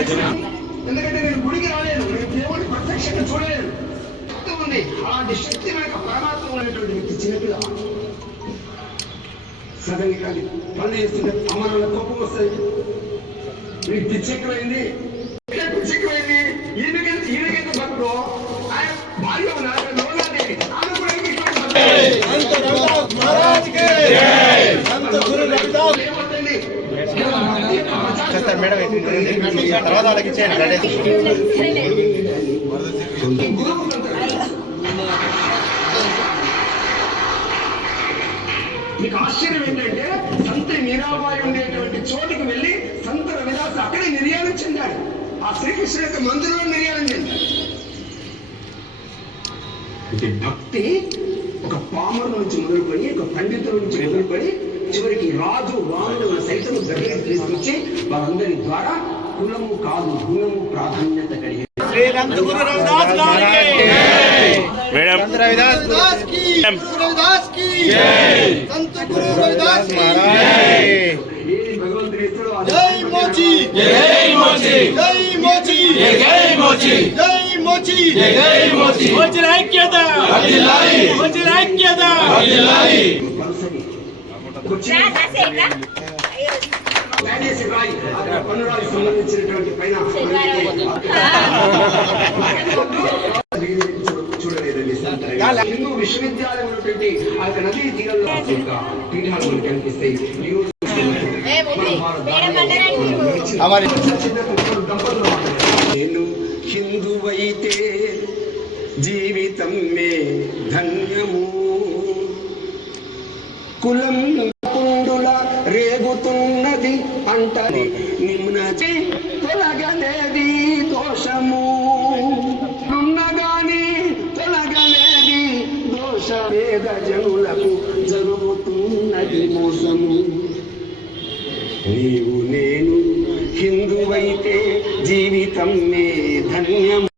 ఎందుకంటే నేను గుడికి రాలేదు, నేను దేవుడిని ప్రత్యక్షంగా చూడలేదు. శక్తి ఉంది, అలాంటి శక్తి వెనక పరమాత్మ ఉన్నటువంటి వ్యక్తి చిన్నపిల్ల సడన్ గా పనులు చేస్తుంటే అమ్మ నాన్న కోపం వస్తాయి. నీకు పిచ్చెక్కువైంది, పిచ్చెక్కువైంది, ఈయనకెంత భక్తుడు ఆయన భార్య లోలాదేవి ఆమె కూడా తర్వాత వాళ్ళకి ఇచ్చేయండి. మీకు ఆశ్చర్యం ఏంటంటే సంత మీరాబాయి ఉండేటువంటి చోటుకు వెళ్ళి సంత రవిదాస్ అక్కడే నిర్యాణం చెందాడు. ఆ శ్రీకృష్ణ యొక్క మందిరంలో నిర్యాణం చెందాడు. అంటే భక్తి ఒక పామరు నుంచి మొదలుకొని, ఒక పండితుల నుంచి మొదలుకొని, చివరికి రాజు రాముడు సైతం దగ్గరికి తీసుకొచ్చి వారందరి ద్వారా కులము కాదు గుణము ప్రాధాన్యత కలిగి సంబంధించినటువంటి పైన చూడలేదండి. హిందూ విశ్వవిద్యాలయం ఉన్నటువంటి ఆ యొక్క నదీ తీరంలో పీఠాలు మనకు కనిపిస్తాయి. నేను హిందువైతే జీవితం మే ధన్యము, కులం కుండుల రేగుతున్నది అంటది నిమ్న తొలగలేది దోషము, నున్నగాని తొలగలేది దోష పేద జనులకు జరుగుతున్నది మోసము. నీవు నేను హిందువైతే జీవితం మే ధన్యము.